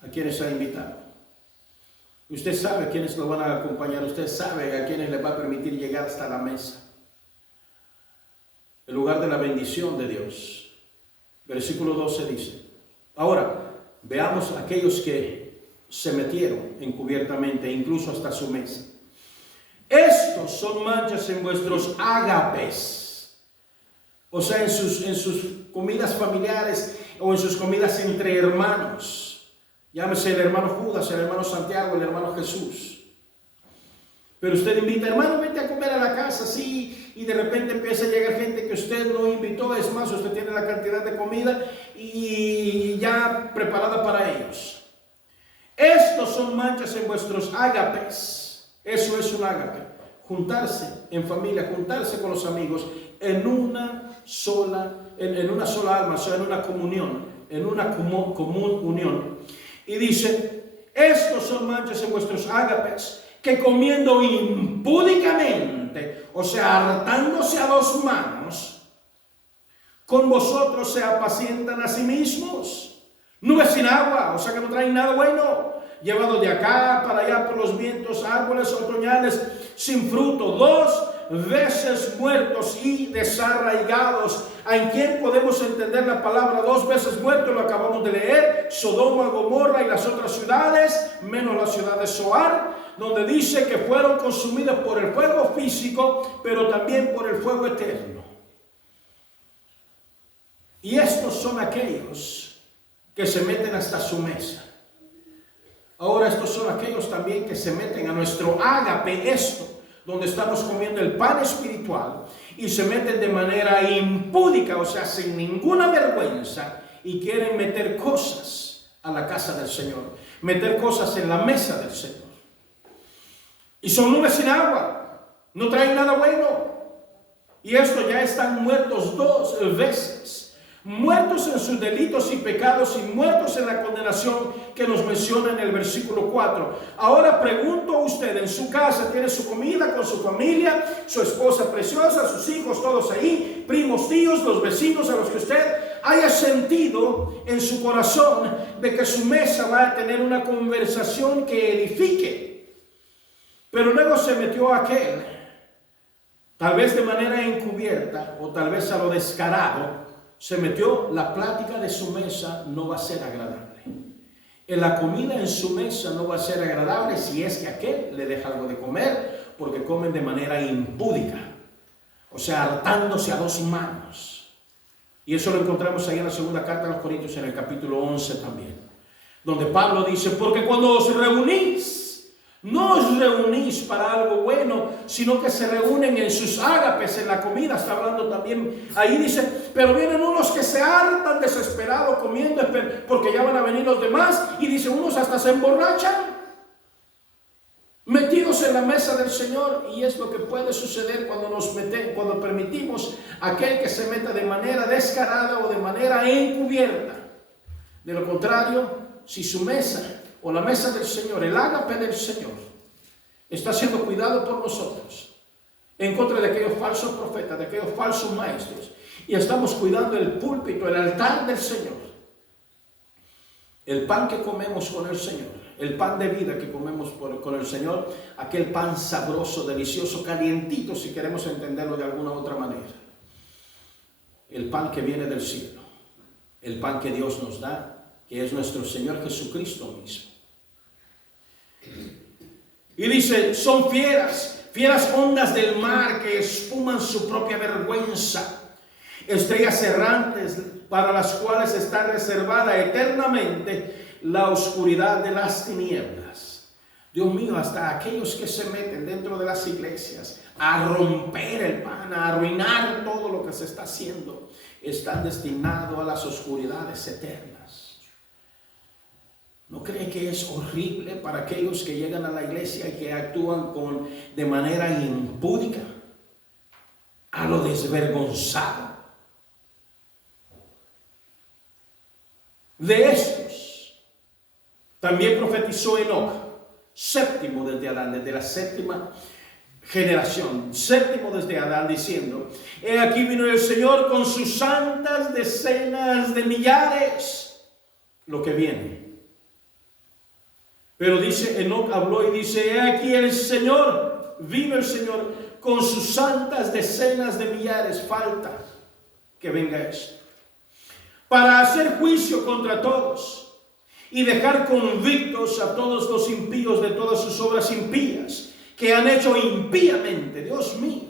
a quiénes ha invitado. Usted sabe a quiénes lo van a acompañar. Usted sabe a quiénes les va a permitir llegar hasta la mesa. El lugar de la bendición de Dios. Versículo 12 dice. Ahora, veamos a aquellos que se metieron encubiertamente, incluso hasta su mesa. Estos son manchas en vuestros ágapes. O sea, en sus comidas familiares o en sus comidas entre hermanos. Llámese el hermano Judas, el hermano Santiago, el hermano Jesús. Pero usted invita, hermano, vete a comer a la casa, sí, y de repente empieza a llegar gente que usted no invitó. Es más, usted tiene la cantidad de comida y ya preparada para ellos. Estos son manchas en vuestros ágapes. Eso es un ágape. Juntarse en familia, juntarse con los amigos en una sola alma, o sea, en una comunión, en una común unión. Y dice, estos son manchas en vuestros ágapes, que comiendo impúdicamente, o sea, hartándose a dos manos, con vosotros se apacientan a sí mismos. Nubes sin agua, o sea que no traen nada bueno, llevados de acá para allá por los vientos, árboles otoñales sin fruto, 2 veces muertos y desarraigados. ¿En quién podemos entender la palabra 2 veces muertos? Lo acabamos de leer, Sodoma, Gomorra y las otras ciudades, menos la ciudad de Zoar, donde dice que fueron consumidas por el fuego físico, pero también por el fuego eterno. Y estos son aquellos que se meten hasta su mesa. Ahora estos son aquellos también que se meten a nuestro ágape, esto, donde estamos comiendo el pan espiritual, y se meten de manera impúdica, o sea, sin ninguna vergüenza, y quieren meter cosas a la casa del Señor, meter cosas en la mesa del Señor. Y son nubes sin agua, no traen nada bueno. Y esto ya están muertos 2 veces. Muertos en sus delitos y pecados y muertos en la condenación que nos menciona en el versículo 4. Ahora pregunto a usted, en su casa tiene su comida con su familia, su esposa preciosa, sus hijos todos ahí, primos, tíos, los vecinos a los que usted haya sentido en su corazón de que su mesa va a tener una conversación que edifique. Pero luego se metió aquel, tal vez de manera encubierta o tal vez a lo descarado, se metió. La plática de su mesa no va a ser agradable. En la comida en su mesa no va a ser agradable si es que aquel le deja algo de comer, porque comen de manera impúdica, o sea, hartándose a 2 manos. Y eso lo encontramos ahí en la segunda carta a los Corintios, en el capítulo 11 también, donde Pablo dice, porque cuando os reunís, no os reunís para algo bueno, sino que se reúnen en sus ágapes, en la comida. Está hablando también, ahí dice, pero vienen unos que se hartan desesperados comiendo, porque ya van a venir los demás, y dice, unos hasta se emborrachan, metidos en la mesa del Señor. Y es lo que puede suceder cuando permitimos a aquel que se meta de manera descarada o de manera encubierta. De lo contrario, si su mesa o la mesa del Señor, el ágape del Señor, está siendo cuidado por nosotros, en contra de aquellos falsos profetas, de aquellos falsos maestros, y estamos cuidando el púlpito, el altar del Señor, el pan que comemos con el Señor, el pan de vida que comemos con el Señor, aquel pan sabroso, delicioso, calientito, si queremos entenderlo de alguna otra manera, el pan que viene del cielo, el pan que Dios nos da, que es nuestro Señor Jesucristo mismo. Y dice, son fieras ondas del mar que espuman su propia vergüenza, estrellas errantes para las cuales está reservada eternamente la oscuridad de las tinieblas. Dios mío, hasta aquellos que se meten dentro de las iglesias a romper el pan, a arruinar todo lo que se está haciendo, están destinados a las oscuridades eternas. ¿No cree que es horrible para aquellos que llegan a la iglesia y que actúan de manera impúdica, a lo desvergonzado? De estos también profetizó Enoc, séptimo desde Adán, desde la séptima generación, séptimo desde Adán, diciendo, he aquí vino el Señor con sus santas decenas de millares, lo que viene. Pero dice, Enoc habló y dice, he aquí el Señor, vino el Señor con sus santas decenas de millares, falta que venga esto, para hacer juicio contra todos y dejar convictos a todos los impíos de todas sus obras impías, que han hecho impíamente. Dios mío,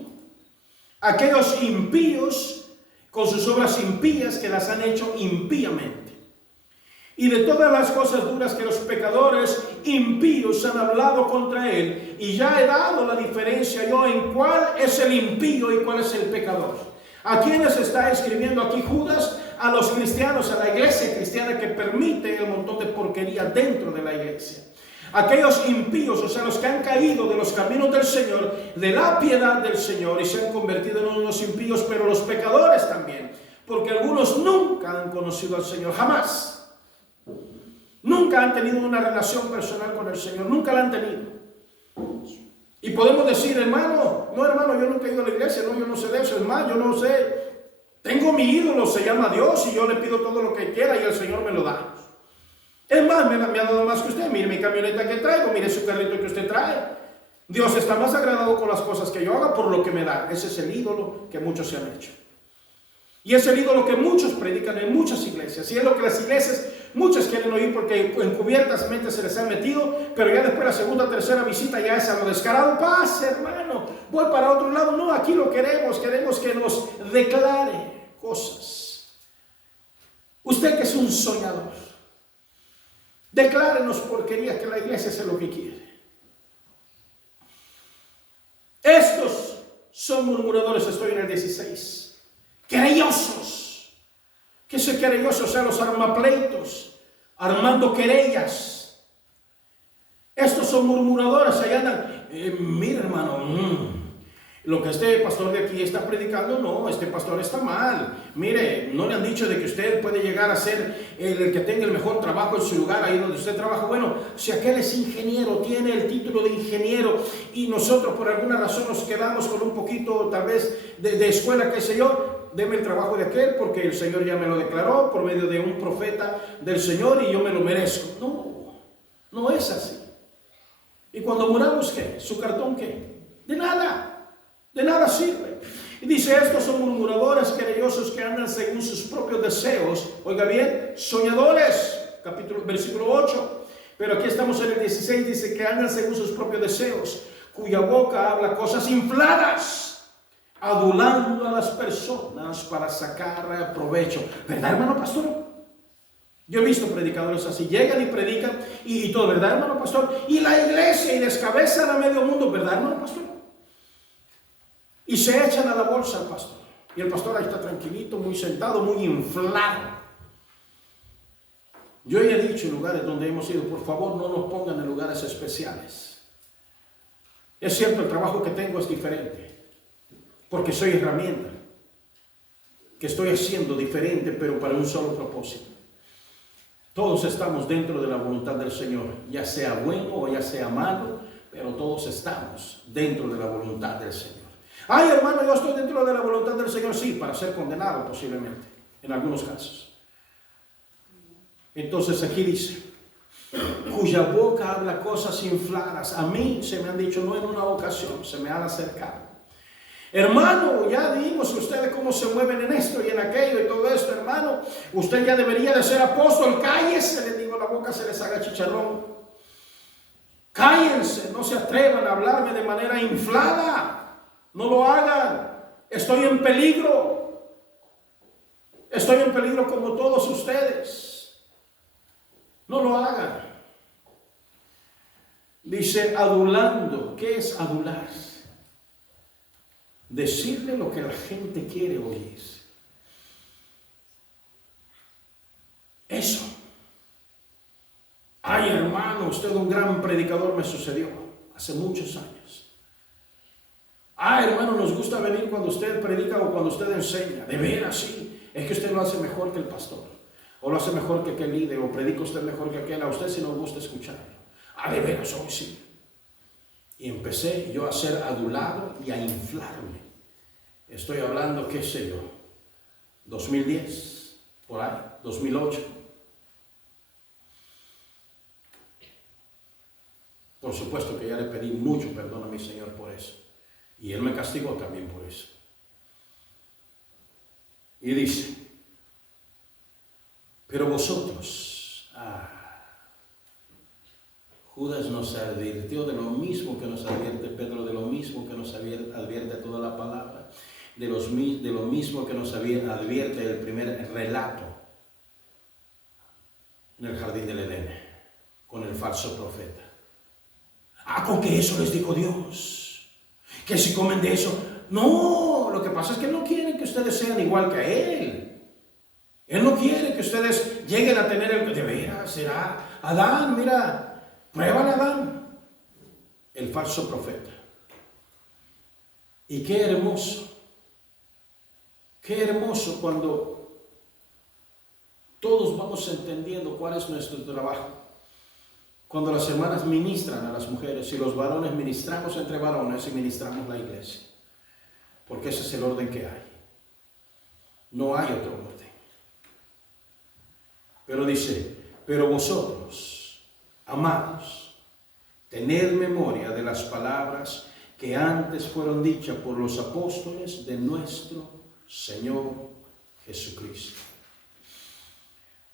aquellos impíos con sus obras impías que las han hecho impíamente. Y de todas las cosas duras que los pecadores impíos han hablado contra él. Y ya he dado la diferencia yo en cuál es el impío y cuál es el pecador. ¿A quiénes está escribiendo aquí Judas? A los cristianos, a la iglesia cristiana que permite el montón de porquería dentro de la iglesia. Aquellos impíos, o sea, los que han caído de los caminos del Señor, de la piedad del Señor, y se han convertido en unos impíos, pero los pecadores también. Porque algunos nunca han conocido al Señor, jamás. Nunca han tenido una relación personal con el Señor, nunca la han tenido. Y podemos decir, hermano, no hermano, yo nunca he ido a la iglesia, no, yo no sé de eso, hermano, yo no sé. Tengo mi ídolo, se llama Dios, y yo le pido todo lo que quiera y el Señor me lo da. Es más, me ha dado más que usted. Mire mi camioneta que traigo, mire su carrito que usted trae. Dios está más agradado con las cosas que yo haga por lo que me da. Ese es el ídolo que muchos se han hecho. Y es el ídolo que muchos predican en muchas iglesias. Y es lo que las iglesias, muchas quieren oír porque encubiertamente se les ha metido, pero ya después la segunda o tercera visita ya es a lo descarado. Pase, hermano, voy para otro lado. No, aquí lo queremos que nos declare cosas. Usted que es un soñador, declárenos porquerías que la iglesia hace lo que quiere. Estos son murmuradores, estoy en el 16. Querellosos. ¿Qué es el querelloso? O sea, los armapleitos, armando querellas. Estos son murmuradores, ahí andan. Mira, hermano, lo que este pastor de aquí está predicando, no, este pastor está mal. Mire, no le han dicho de que usted puede llegar a ser el que tenga el mejor trabajo en su lugar, ahí donde usted trabaja. Bueno, si aquel es ingeniero, tiene el título de ingeniero, y nosotros por alguna razón nos quedamos con un poquito, tal vez, de escuela, qué sé yo, deme el trabajo de aquel, porque el Señor ya me lo declaró por medio de un profeta del Señor y yo me lo merezco. No, no es así. Y cuando muramos, ¿qué? ¿Su cartón qué? De nada sirve. Y dice, estos son murmuradores, querellosos, que andan según sus propios deseos. Oiga bien, soñadores, versículo 8. Pero aquí estamos en el 16, dice que andan según sus propios deseos, cuya boca habla cosas infladas, adulando a las personas para sacar provecho. ¿Verdad, hermano pastor? Yo he visto predicadores así, llegan y predican y todo, ¿verdad, hermano pastor? Y la iglesia y descabezan a medio mundo, ¿verdad, hermano pastor? Y se echan a la bolsa al pastor. Y el pastor ahí está tranquilito, muy sentado, muy inflado. Yo ya he dicho en lugares donde hemos ido, por favor no nos pongan en lugares especiales. Es cierto, el trabajo que tengo es diferente, porque soy herramienta, que estoy haciendo diferente, pero para un solo propósito. Todos estamos dentro de la voluntad del Señor, ya sea bueno o ya sea malo, pero todos estamos dentro de la voluntad del Señor. Ay, hermano, yo estoy dentro de la voluntad del Señor, sí, para ser condenado posiblemente, en algunos casos. Entonces aquí dice, cuya boca habla cosas infladas. A mí se me han dicho, no en una ocasión, se me han acercado. Hermano, ya vimos ustedes cómo se mueven en esto y en aquello y todo esto, hermano. Usted ya debería de ser apóstol. Cállese, le digo, la boca se les haga chicharrón. Cállense, no se atrevan a hablarme de manera inflada. No lo hagan. Estoy en peligro. Estoy en peligro como todos ustedes. No lo hagan. Dice adulando. ¿Qué es adular? Decirle lo que la gente quiere oír. Eso. Ay, hermano, usted un gran predicador, me sucedió hace muchos años. Ay, hermano, nos gusta venir cuando usted predica o cuando usted enseña. De veras, sí. Es que usted lo hace mejor que el pastor. O lo hace mejor que aquel líder. O predica usted mejor que aquel. A usted sí nos gusta escucharlo. Ah, de veras, hoy sí. Y empecé yo a ser adulado y a inflarme. Estoy hablando, qué sé yo, 2010, por ahí, 2008. Por supuesto que ya le pedí mucho perdón a mi Señor por eso. Y Él me castigó también por eso. Y dice, pero vosotros, Judas nos advirtió de lo mismo que nos advierte Pedro, de lo mismo que nos advierte toda la palabra, de lo mismo que nos advierte el primer relato en el jardín del Edén, con el falso profeta. Con que eso les dijo Dios, que si comen de eso, no, lo que pasa es que no quieren que ustedes sean igual que a Él. Él no quiere que ustedes lleguen a tener el... De veras, será Adán, mira... Prueban a Adán, el falso profeta. Y qué hermoso cuando todos vamos entendiendo cuál es nuestro trabajo. Cuando las hermanas ministran a las mujeres y los varones ministramos entre varones y ministramos la iglesia. Porque ese es el orden que hay. No hay otro orden. Pero dice, pero vosotros, amados, tened memoria de las palabras que antes fueron dichas por los apóstoles de nuestro Señor Jesucristo.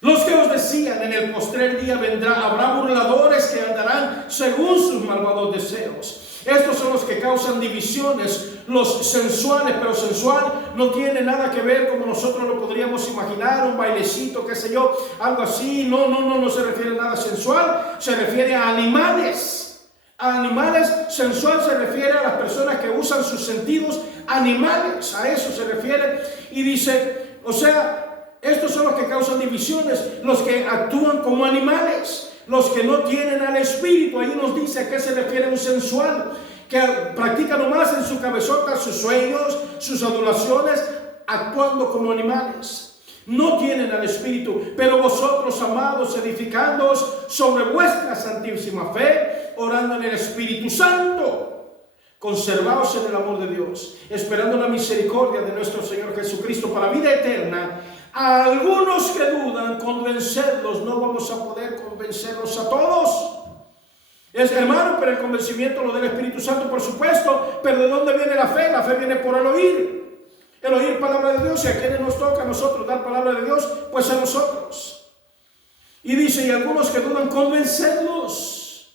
Los que os decían, en el postrer día habrá burladores que andarán según sus malvados deseos. Estos son los que causan divisiones, los sensuales, pero sensual no tiene nada que ver como nosotros lo podríamos imaginar, un bailecito, qué sé yo, algo así. No se refiere a nada sensual, se refiere a animales. A animales, sensual se refiere a las personas que usan sus sentidos animales, a eso se refiere. Y dice, o sea, estos son los que causan divisiones, los que actúan como animales. Los que no tienen al Espíritu, ahí nos dice a qué se refiere un sensual, que practica nomás en su cabezota sus sueños, sus adulaciones, actuando como animales. No tienen al Espíritu, pero vosotros, amados, edificándoos sobre vuestra santísima fe, orando en el Espíritu Santo, conservaos en el amor de Dios, esperando la misericordia de nuestro Señor Jesucristo para vida eterna. A algunos que dudan, convencerlos. No vamos a poder convencerlos a todos. Es, hermano, pero el convencimiento lo del Espíritu Santo, por supuesto. Pero ¿de dónde viene la fe? La fe viene por el oír. El oír palabra de Dios. Y a quienes nos toca a nosotros dar palabra de Dios, pues a nosotros. Y dice, y algunos que dudan, convencerlos.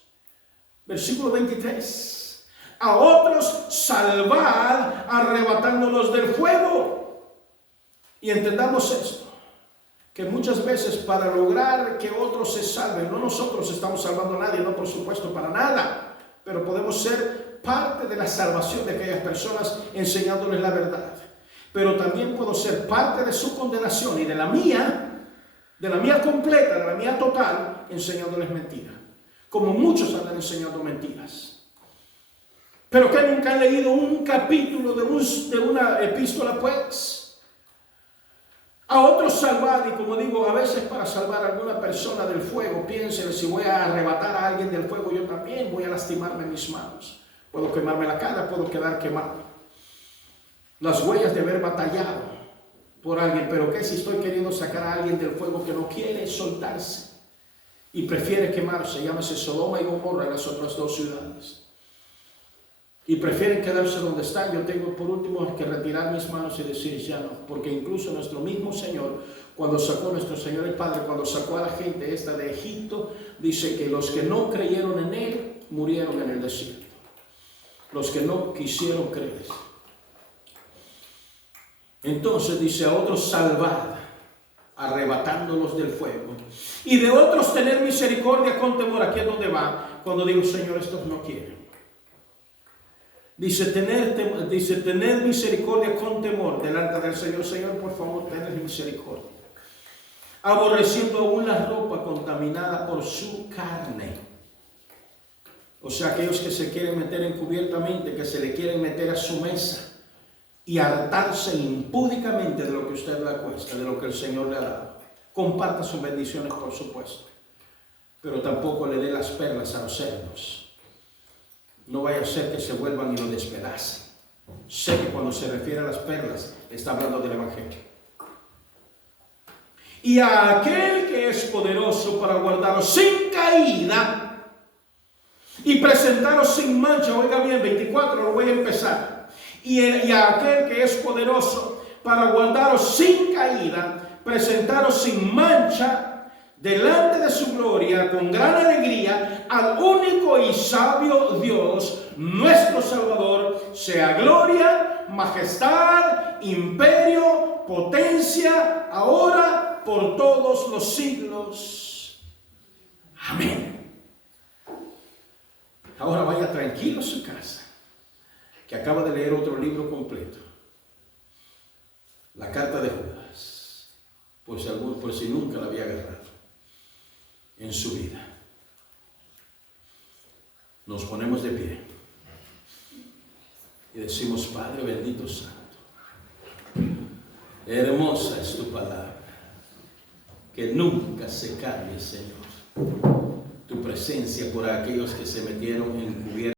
Versículo 23. A otros salvad, arrebatándolos del fuego. Y entendamos esto, que muchas veces para lograr que otros se salven, no nosotros estamos salvando a nadie, no por supuesto para nada, pero podemos ser parte de la salvación de aquellas personas enseñándoles la verdad. Pero también puedo ser parte de su condenación y de la mía completa, de la mía total, enseñándoles mentiras. Como muchos andan enseñando mentiras. Pero que nunca han leído un capítulo de una epístola, pues. A otros salvar, y como digo, a veces para salvar a alguna persona del fuego, piensen, si voy a arrebatar a alguien del fuego, yo también voy a lastimarme mis manos. Puedo quemarme la cara, puedo quedar quemado. Las huellas de haber batallado por alguien, pero ¿qué si estoy queriendo sacar a alguien del fuego que no quiere soltarse y prefiere quemarse? Llámese Sodoma y Gomorra en las otras dos ciudades. Y prefieren quedarse donde están. Yo tengo por último que retirar mis manos y decir ya no, porque incluso nuestro mismo Señor, cuando sacó nuestro Señor el Padre, cuando sacó a la gente esta de Egipto, dice que los que no creyeron en Él murieron en el desierto. Los que no quisieron creer. Entonces dice, a otros salvad, arrebatándolos del fuego, y de otros tener misericordia con temor. Aquí es donde va, cuando digo, Señor, estos no quieren. Dice, tener misericordia con temor delante del Señor. Señor, por favor, tened misericordia. Aborreciendo aún la ropa contaminada por su carne. O sea, aquellos que se quieren meter encubiertamente, que se le quieren meter a su mesa y hartarse impúdicamente de lo que usted le cuesta, de lo que el Señor le ha dado. Comparta sus bendiciones, por supuesto, pero tampoco le dé las perlas a los cerdos. No vaya a ser que se vuelvan y lo despedacen. Sé que cuando se refiere a las perlas, está hablando del Evangelio. Y a aquel que es poderoso para guardaros sin caída y presentaros sin mancha. Oiga bien, 24, lo voy a empezar. Y a aquel que es poderoso para guardaros sin caída, presentaros sin mancha delante de su gloria, con gran alegría, al único y sabio Dios, nuestro Salvador, sea gloria, majestad, imperio, potencia, ahora, por todos los siglos. Amén. Ahora vaya tranquilo a su casa, que acaba de leer otro libro completo, la carta de Judas, por si nunca la había agarrado en su vida. Nos ponemos de pie y decimos, Padre bendito santo, hermosa es tu palabra, que nunca se cambie, Señor, tu presencia por aquellos que se metieron en cubierta.